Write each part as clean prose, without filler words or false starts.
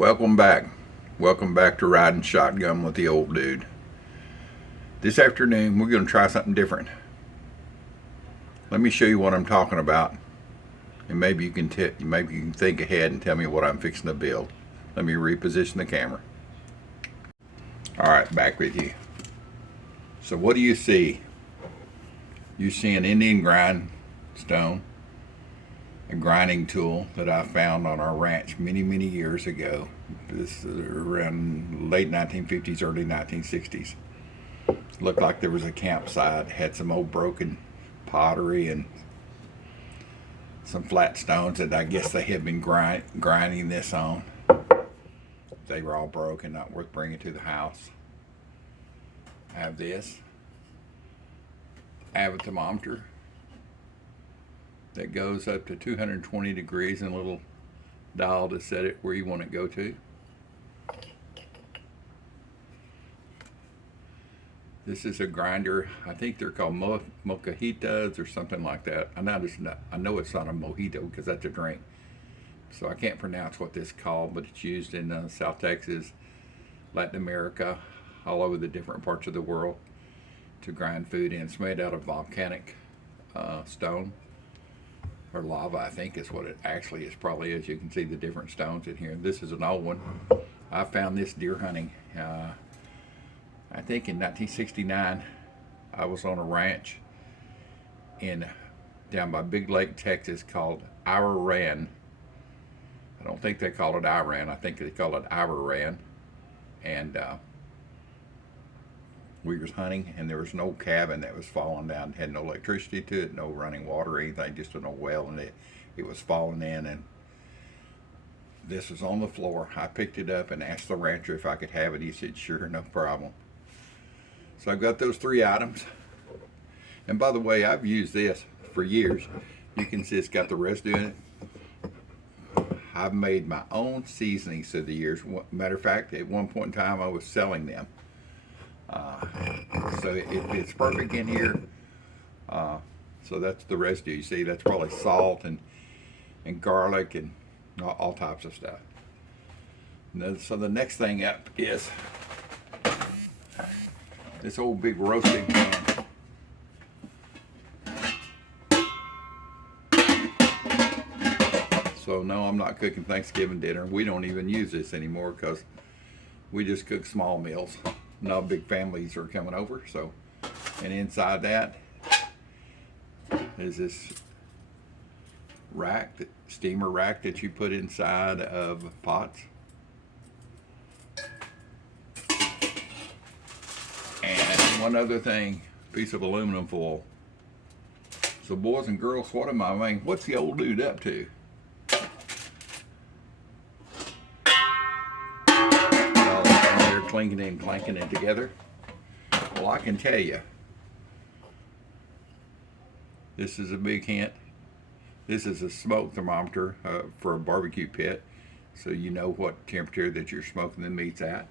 Welcome back. Welcome back to Riding Shotgun with the Old Dude. This afternoon we're going to try something different. Let me show you what I'm talking about, and maybe you can think ahead and tell me what I'm fixing to build. Let me reposition the camera. All right, back with you. So what do you see? You see an Indian grindstone, a grinding tool that I found on our ranch many years ago. This is around late 1950s, early 1960s. Looked like there was a campsite, had some old broken pottery and some flat stones that I guess they had been grinding this on. They were all broken, not worth bringing to the house. I have this. I have a thermometer that goes up to 220 degrees and a little dial to set it where you want it to go to. This is a grinder. I think they're called mojitos or something like that. I know it's not a mojito because that's a drink. So I can't pronounce what this is called, but it's used in South Texas, Latin America, all over the different parts of the world to grind food in. It's made out of volcanic stone. Or lava, I think is what it actually is, probably is. You can see the different stones in here. This is an old one. I found this deer hunting. I think in 1969, I was on a ranch down by Big Lake, Texas, called Iran. I don't think they call it Iran. I think they call it Iran. And we was hunting, and there was an old cabin that was falling down. It had no electricity to it, no running water or anything, just an old well, and it was falling in, and this was on the floor. I picked it up and asked the rancher if I could have it. He said, sure, no problem. So I've got those three items. And by the way, I've used this for years. You can see it's got the residue in it. I've made my own seasonings through the years. Matter of fact, at one point in time, I was selling them. So it's perfect in here. So that's the residue. You see, that's probably salt and garlic and all types of stuff. So the next thing up is this old big roasting pan. So no, I'm not cooking Thanksgiving dinner. We don't even use this anymore because we just cook small meals. No big families are coming over. So, and inside that is this rack, steamer rack that you put inside of pots. And one other thing, piece of aluminum foil. So boys and girls, what's the old dude up to? They're clinking and clanking it together. Well, I can tell you, this is a big hint. This is a smoke thermometer for a barbecue pit, so you know what temperature that you're smoking the meats at.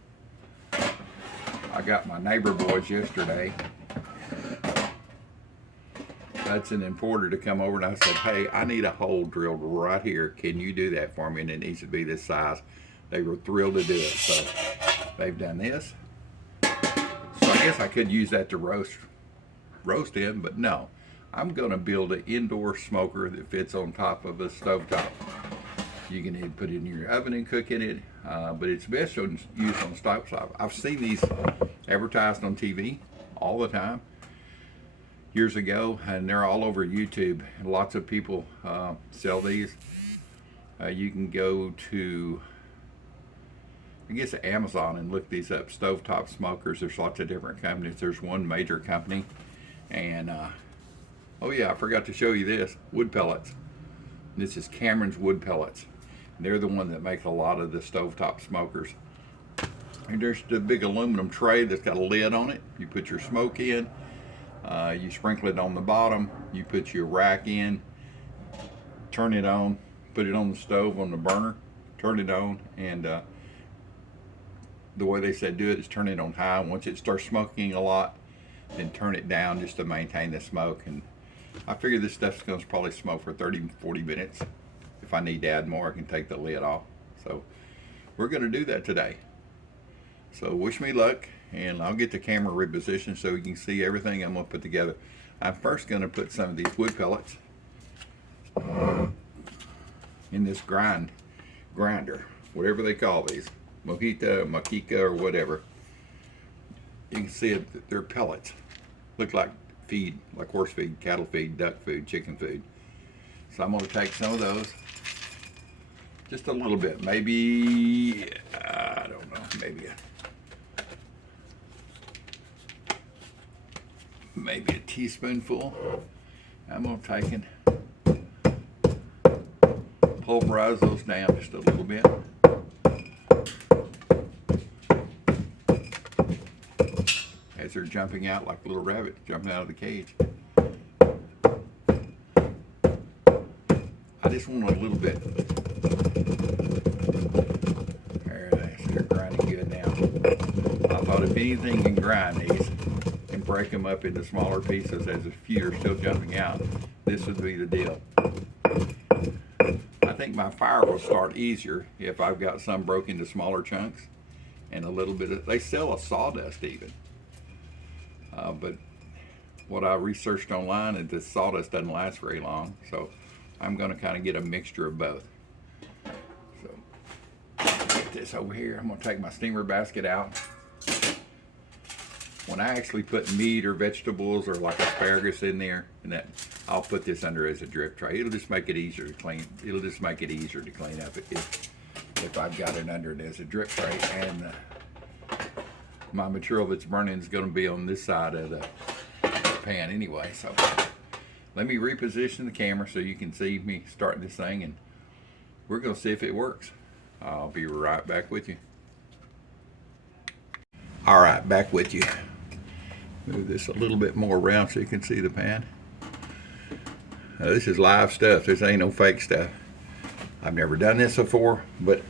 I got my neighbor boys yesterday. That's an importer to come over, and I said, hey, I need a hole drilled right here. Can you do that for me? And it needs to be this size. They were thrilled to do it. So they've done this. So I guess I could use that to roast in, but no. I'm going to build an indoor smoker that fits on top of a stovetop. You can either put it in your oven and cook in it, but it's best used on the stovetop. I've seen these advertised on TV all the time years ago, and they're all over YouTube. Lots of people sell these. You can go to, I guess, Amazon and look these up. Stovetop smokers. There's lots of different companies. There's one major company, and oh yeah, I forgot to show you this. Wood pellets. This is Cameron's wood pellets. They're the one that make a lot of the stovetop smokers. And there's the big aluminum tray that's got a lid on it. You put your smoke in. You sprinkle it on the bottom. You put your rack in. Turn it on. Put it on the stove on the burner. Turn it on. And the way they said do it is turn it on high. Once it starts smoking a lot, then turn it down just to maintain the smoke. And I figure this stuff's going to probably smoke for 30-40 minutes. If I need to add more, I can take the lid off. So we're going to do that today. So wish me luck, and I'll get the camera repositioned so you can see everything I'm going to put together. I'm first going to put some of these wood pellets in this grinder, whatever they call these, mojita, makika, or whatever. You can see it, they're pellets. Look like feed, like horse feed, cattle feed, duck food, chicken food. So I'm going to take some of those, just a little bit, maybe, I don't know, maybe a teaspoonful. I'm going to take and pulverize those down just a little bit. As they're jumping out like little rabbits jumping out of the cage. I just want a little bit. There it is. They're grinding good now. I thought if anything can grind these and break them up into smaller pieces as a few are still jumping out, this would be the deal. I think my fire will start easier if I've got some broken into smaller chunks and a little bit of, they sell a sawdust even. But what I researched online is that sawdust doesn't last very long, so I'm going to kind of get a mixture of both. So get this over here. I'm going to take my steamer basket out. When I actually put meat or vegetables or like asparagus in there, and that I'll put this under as a drip tray. It'll just make it easier to clean. It'll just make it easier to clean up if I've got it under it as a drip tray, and my material that's burning is going to be on this side of the pan anyway. So let me reposition the camera so you can see me starting this thing, and we're going to see if it works. I'll be right back with you. All right, back with you. Move this a little bit more around so you can see the pan. This is live stuff. This ain't no fake stuff. I've never done this before, but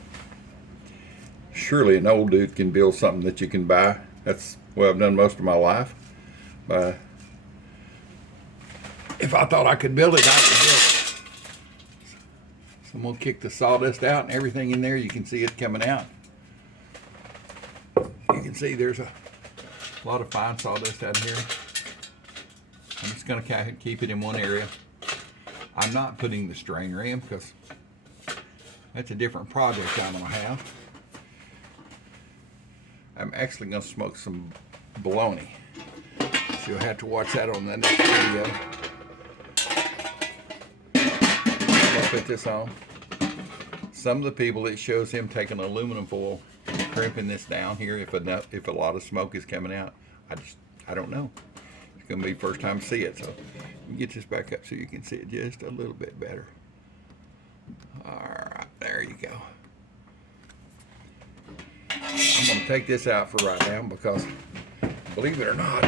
surely an old dude can build something that you can buy. That's what I've done most of my life. If I thought I could build it, I could build it. So I'm going to kick the sawdust out and everything in there. You can see it coming out. You can see there's a lot of fine sawdust out here. I'm just going to keep it in one area. I'm not putting the strainer in because that's a different project I'm going to have. I'm actually going to smoke some bologna. So you'll have to watch that on the next video. I'm going to put this on. Some of the people, it shows him taking aluminum foil and crimping this down here if a lot of smoke is coming out. I don't know. It's going to be the first time to see it. So let me get this back up so you can see it just a little bit better. All right, there you go. I'm going to take this out for right now because, believe it or not,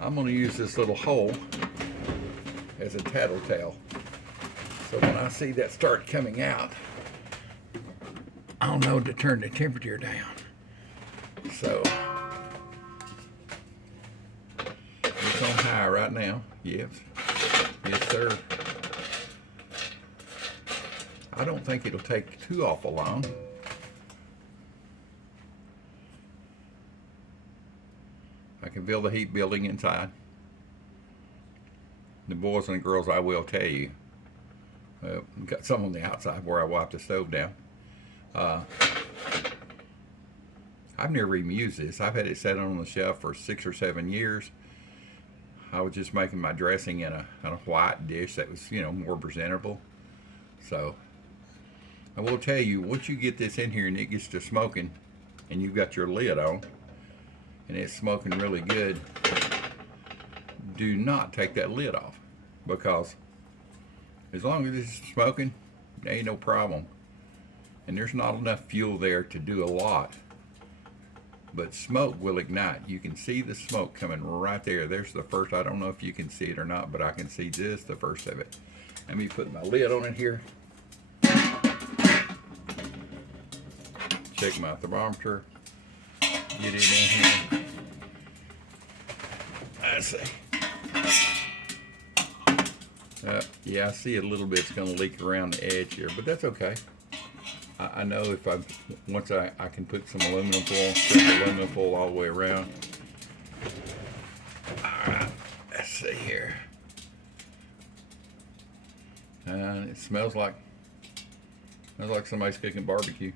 I'm going to use this little hole as a tattletale. So when I see that start coming out, I'll know to turn the temperature down. So it's on high right now. Yes. Yes, sir. I don't think it'll take too awful long. I can feel the heat building inside. The boys and the girls, I will tell you, got some on the outside where I wiped the stove down. I've never even used this. I've had it set on the shelf for 6 or 7 years. I was just making my dressing in a white dish that was, more presentable. So I will tell you, once you get this in here and it gets to smoking, and you've got your lid on, and it's smoking really good, do not take that lid off, because as long as it's smoking, there ain't no problem. And there's not enough fuel there to do a lot, but smoke will ignite. You can see the smoke coming right there. There's the first. I don't know if you can see it or not, but I can see just the first of it. Let me put my lid on it here. Check my thermometer. Get it in here. Let's see. Yeah, I see a little bit's going to leak around the edge here, but that's okay. I know if once I can put some aluminum foil, strip aluminum foil all the way around. Alright, let's see here. And it smells like somebody's cooking barbecue.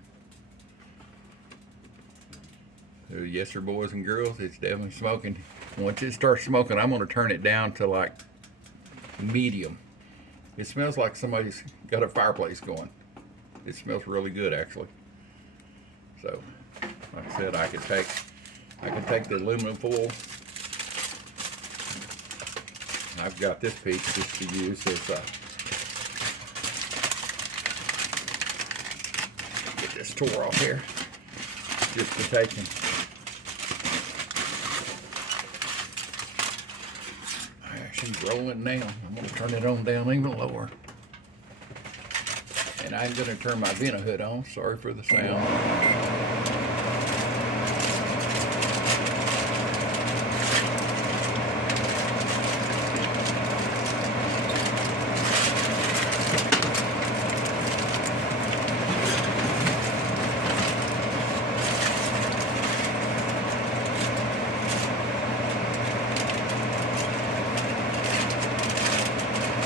So yes sir, boys and girls, it's definitely smoking. Once it starts smoking, I'm going to turn it down to like medium. It smells like somebody's got a fireplace going. It smells really good actually. So, like I said, I can take the aluminum foil. I've got this piece just to use as get this tore off here, just to take and actually roll it down. I'm going to turn it on down even lower. And I'm going to turn my vent hood on. Sorry for the sound.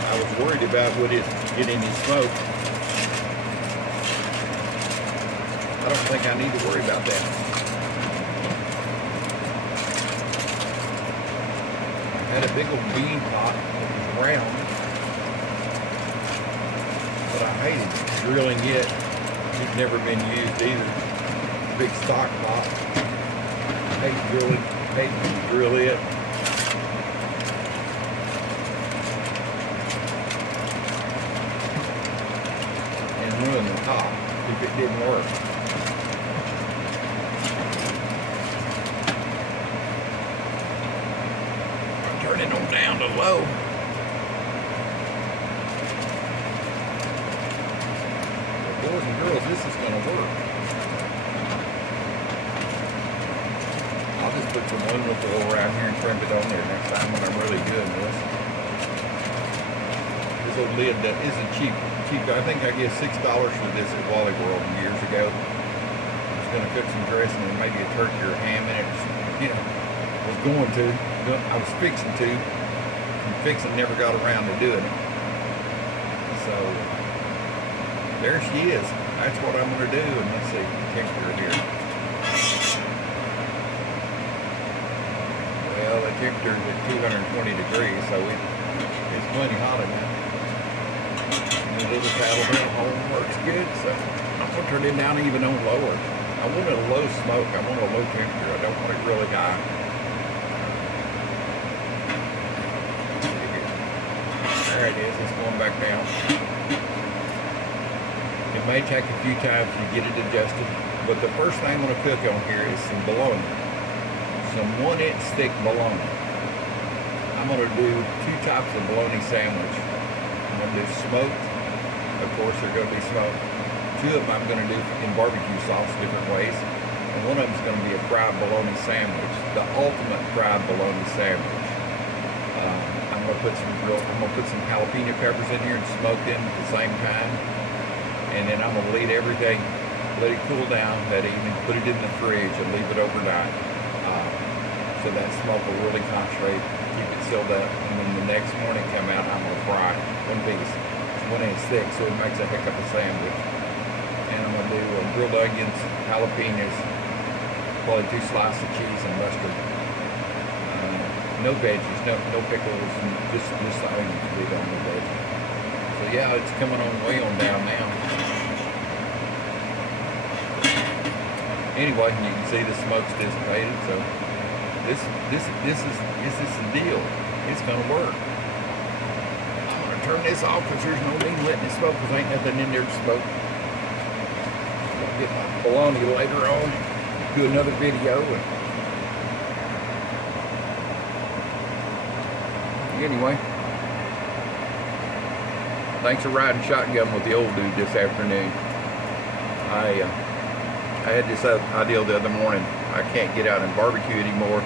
I was worried about would it get any smoke. I don't think I need to worry about that. I had a big old bean pot that was round, but I hated drilling it. It's never been used either. Big stock pot. I hate to drill it. And ruin the top if it didn't work. Turn it on down to low. Well, boys and girls, this is going to work. I'll just put some aluminum foil around here and crimp it on there next time when I'm really doing this. This old lid that isn't cheap. I think I get $6 for this at Wally World years ago. I was going to cook some dressing and maybe a turkey or a ham in it. I was going to. I was fixing to. And fixing never got around to doing it. So there she is. That's what I'm going to do. And let's see, temperature here. Well, the temperature is at 220 degrees, so it's plenty hot enough. The little paddle home works good, so I'm going to turn it down even on lower. I want it a low smoke. I want a low temperature. I don't want it really high. There it is. It's going back down. It may take a few times to get it adjusted, but the first thing I'm going to cook on here is some bologna. Some 1-inch thick bologna. I'm going to do 2 types of bologna sandwich. I'm going to do smoked. Of course, they're going to be smoked. 2 of them I'm going to do in barbecue sauce different ways. And one of them is going to be a fried bologna sandwich. The ultimate fried bologna sandwich. I'm going to put some jalapeno peppers in here and smoke them at the same time. And then I'm going to let it cool down that evening, put it in the fridge and leave it overnight. So that smoke will really concentrate, keep it sealed up. And then the next morning come out, I'm going to fry 1 piece. 1 inch thick, so it makes a heck of a sandwich. And I'm going to do grilled onions, jalapenos, probably 2 slices of cheese and mustard. No veggies, no pickles, and just the onions to be the only veggie. So yeah, it's coming on way on down now. Anyway, you can see the smoke's dissipated, so this is the deal. It's going to work. Turn this off because there's no need letting it smoke because ain't nothing in there to smoke. I'll get my bologna later on, do another video. Anyway, thanks for riding shotgun with the old dude this afternoon. I had this idea the other morning. I can't get out and barbecue anymore.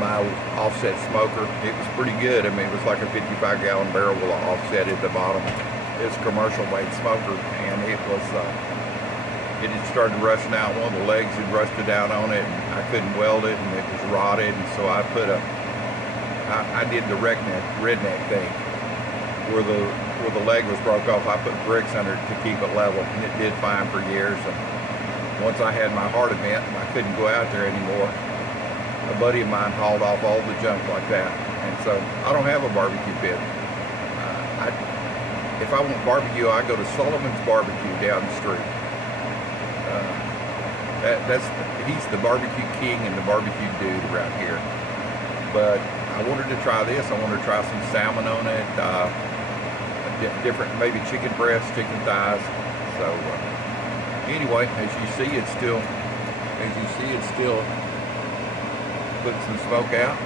My offset smoker, it was pretty good. I mean, it was like a 55-gallon barrel with an offset at the bottom. It's a commercial made smoker, and it was it had started rusting out. One of the legs had rusted out on it, and I couldn't weld it, and it was rotted. And so I did the redneck thing, where the leg was broke off. I put bricks under it to keep it level, and it did fine for years. And once I had my heart event and I couldn't go out there anymore, a buddy of mine hauled off all the junk like that. And so I don't have a barbecue pit. If I want barbecue, I go to Sullivan's Barbecue down the street. He's the barbecue king and the barbecue dude around here. But I wanted to try this. I wanted to try some salmon on it, different, maybe chicken breasts, chicken thighs. So anyway, as you see, it's still putting some smoke out,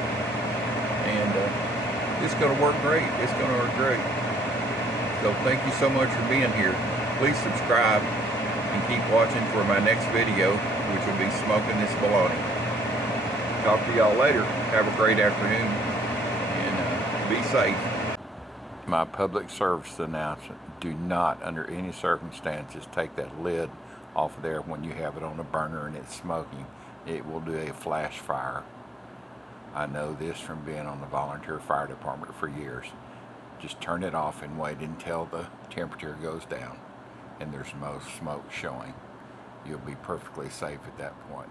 and it's going to work great. It's going to work great. So thank you so much for being here. Please subscribe and keep watching for my next video, which will be smoking this bologna. Talk to y'all later. Have a great afternoon, and be safe. My public service announcement: do not, under any circumstances, take that lid off of there when you have it on a burner and it's smoking. It will do a flash fire. I know this from being on the volunteer fire department for years. Just turn it off and wait until the temperature goes down and there's no smoke showing. You'll be perfectly safe at that point.